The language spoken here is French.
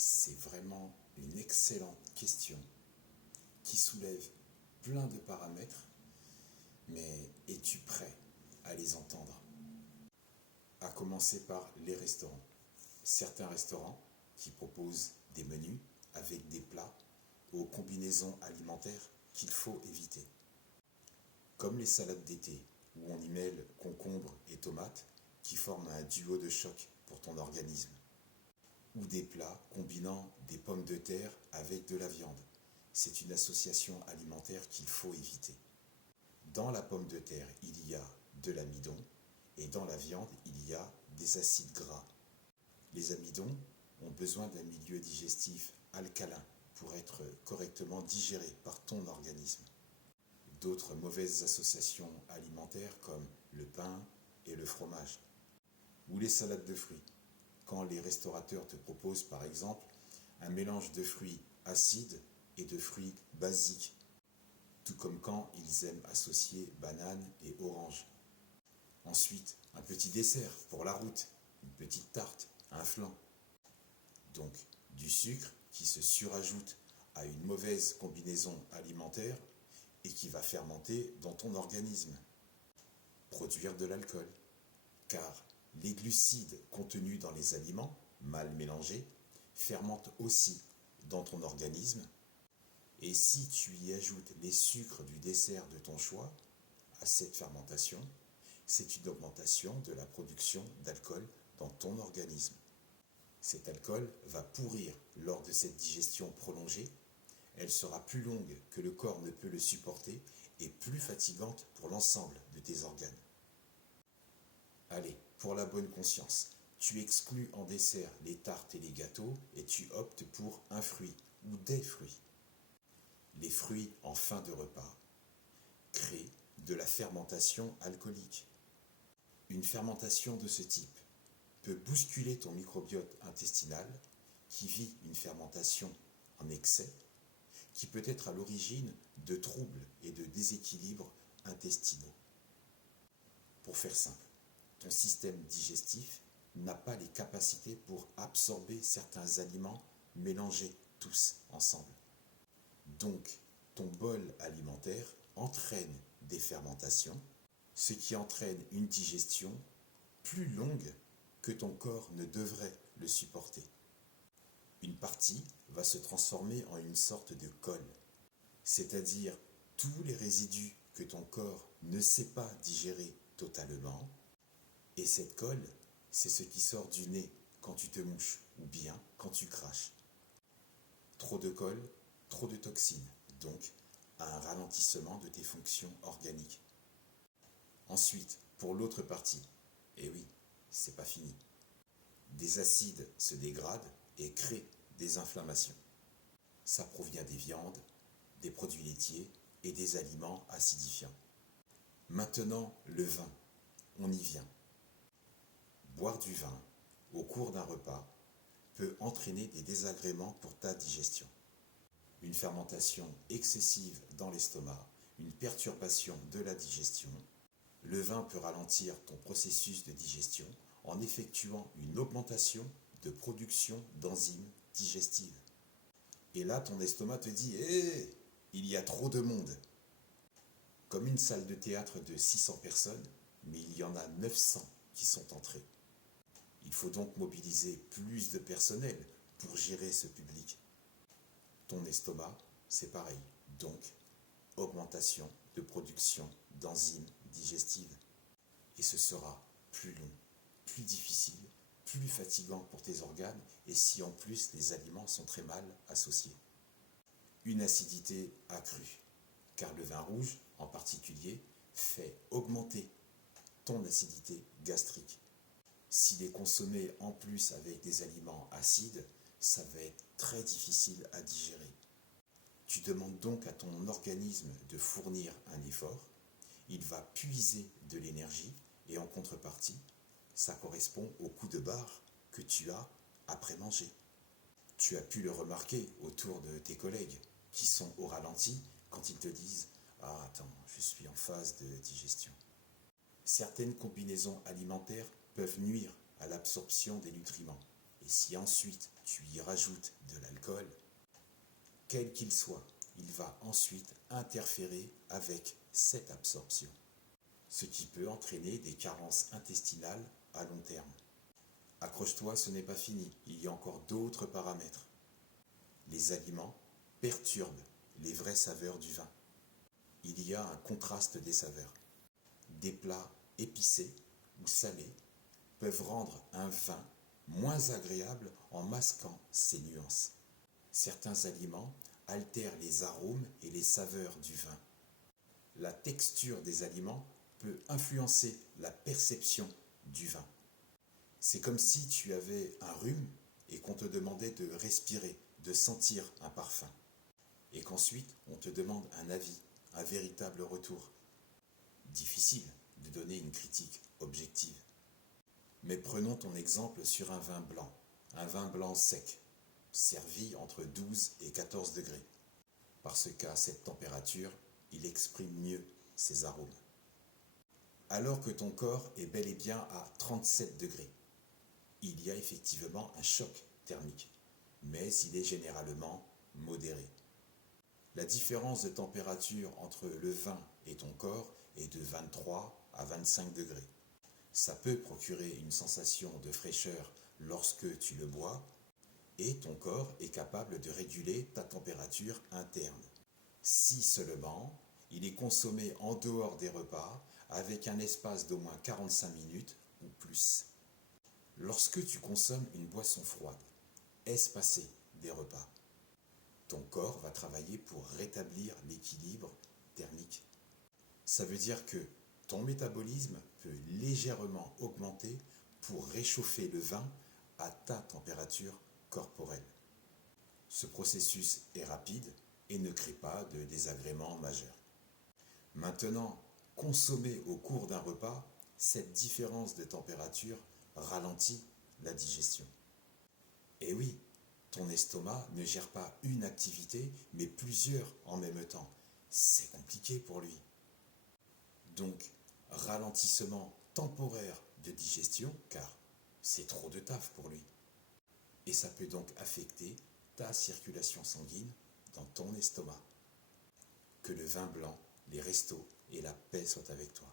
C'est vraiment une excellente question qui soulève plein de paramètres, mais es-tu prêt à les entendre? À commencer par les restaurants. Certains restaurants qui proposent des menus avec des plats aux combinaisons alimentaires qu'il faut éviter. Comme les salades d'été, où on y mêle concombre et tomates qui forment un duo de choc pour ton organisme. Ou des plats combinant des pommes de terre avec de la viande. C'est une association alimentaire qu'il faut éviter. Dans la pomme de terre, il y a de l'amidon et dans la viande, il y a des acides gras. Les amidons ont besoin d'un milieu digestif alcalin pour être correctement digérés par ton organisme. D'autres mauvaises associations alimentaires comme le pain et le fromage. Ou les salades de fruits. Quand les restaurateurs te proposent par exemple un mélange de fruits acides et de fruits basiques, tout comme quand ils aiment associer bananes et oranges. Ensuite, un petit dessert pour la route, une petite tarte, un flan. Donc, du sucre qui se surajoute à une mauvaise combinaison alimentaire et qui va fermenter dans ton organisme. Produire de l'alcool, car les glucides contenus dans les aliments, mal mélangés, fermentent aussi dans ton organisme. Et si tu y ajoutes les sucres du dessert de ton choix à cette fermentation, c'est une augmentation de la production d'alcool dans ton organisme. Cet alcool va pourrir lors de cette digestion prolongée. Elle sera plus longue que le corps ne peut le supporter et plus fatigante pour l'ensemble de tes organes. Allez, pour la bonne conscience, tu exclus en dessert les tartes et les gâteaux et tu optes pour un fruit ou des fruits. Les fruits en fin de repas créent de la fermentation alcoolique. Une fermentation de ce type peut bousculer ton microbiote intestinal qui vit une fermentation en excès, qui peut être à l'origine de troubles et de déséquilibres intestinaux. Pour faire simple, ton système digestif n'a pas les capacités pour absorber certains aliments mélangés tous ensemble. Donc, ton bol alimentaire entraîne des fermentations, ce qui entraîne une digestion plus longue que ton corps ne devrait le supporter. Une partie va se transformer en une sorte de colle, c'est-à-dire tous les résidus que ton corps ne sait pas digérer totalement. Et cette colle, c'est ce qui sort du nez quand tu te mouches ou bien quand tu craches. Trop de colle, trop de toxines, donc un ralentissement de tes fonctions organiques. Ensuite, pour l'autre partie, eh oui, c'est pas fini. Des acides se dégradent et créent des inflammations. Ça provient des viandes, des produits laitiers et des aliments acidifiants. Maintenant, le vin, on y vient. Boire du vin au cours d'un repas peut entraîner des désagréments pour ta digestion. Une fermentation excessive dans l'estomac, une perturbation de la digestion. Le vin peut ralentir ton processus de digestion en effectuant une augmentation de production d'enzymes digestives. Et là, ton estomac te dit « Hé, il y a trop de monde !» Comme une salle de théâtre de 600 personnes, mais il y en a 900 qui sont entrées. Il faut donc mobiliser plus de personnel pour gérer ce public. Ton estomac, c'est pareil. Donc, augmentation de production d'enzymes digestives. Et ce sera plus long, plus difficile, plus fatigant pour tes organes et si en plus les aliments sont très mal associés. Une acidité accrue, car le vin rouge en particulier fait augmenter ton acidité gastrique. S'il est consommé en plus avec des aliments acides, ça va être très difficile à digérer. Tu demandes donc à ton organisme de fournir un effort, il va puiser de l'énergie et en contrepartie, ça correspond au coup de barre que tu as après manger. Tu as pu le remarquer autour de tes collègues qui sont au ralenti quand ils te disent « Ah attends, je suis en phase de digestion ». Certaines combinaisons alimentaires peuvent nuire à l'absorption des nutriments et et si ensuite tu y rajoutes de l'alcool, quel qu'il soit, il va ensuite interférer avec cette absorption, ce qui peut entraîner des carences intestinales à long terme. Accroche-toi, ce n'est pas fini, il y a encore d'autres paramètres. Les aliments perturbent les vraies saveurs du vin. Il y a un contraste des saveurs. Des plats épicés ou salés peuvent rendre un vin moins agréable en masquant ses nuances. Certains aliments altèrent les arômes et les saveurs du vin. La texture des aliments peut influencer la perception du vin. C'est comme si tu avais un rhume et qu'on te demandait de respirer, de sentir un parfum. Et qu'ensuite on te demande un avis, un véritable retour. Difficile de donner une critique objective. Mais prenons ton exemple sur un vin blanc sec, servi entre 12 et 14 degrés. Parce qu'à cette température, il exprime mieux ses arômes. Alors que ton corps est bel et bien à 37 degrés. Il y a effectivement un choc thermique, mais il est généralement modéré. La différence de température entre le vin et ton corps est de 23 à 25 degrés. Ça peut procurer une sensation de fraîcheur lorsque tu le bois, et ton corps est capable de réguler ta température interne. Si seulement il est consommé en dehors des repas avec un espace d'au moins 45 minutes ou plus. Lorsque tu consommes une boisson froide, espacée des repas, ton corps va travailler pour rétablir l'équilibre thermique. Ça veut dire que ton métabolisme peut légèrement augmenter pour réchauffer le vin à ta température corporelle. Ce processus est rapide et ne crée pas de désagréments majeurs. Maintenant, consommer au cours d'un repas, cette différence de température ralentit la digestion. Et oui, ton estomac ne gère pas une activité, mais plusieurs en même temps. C'est compliqué pour lui. Donc, ralentissement temporaire de digestion, car c'est trop de taf pour lui. Et ça peut donc affecter ta circulation sanguine dans ton estomac. Que le vin blanc, les restos et la paix soient avec toi.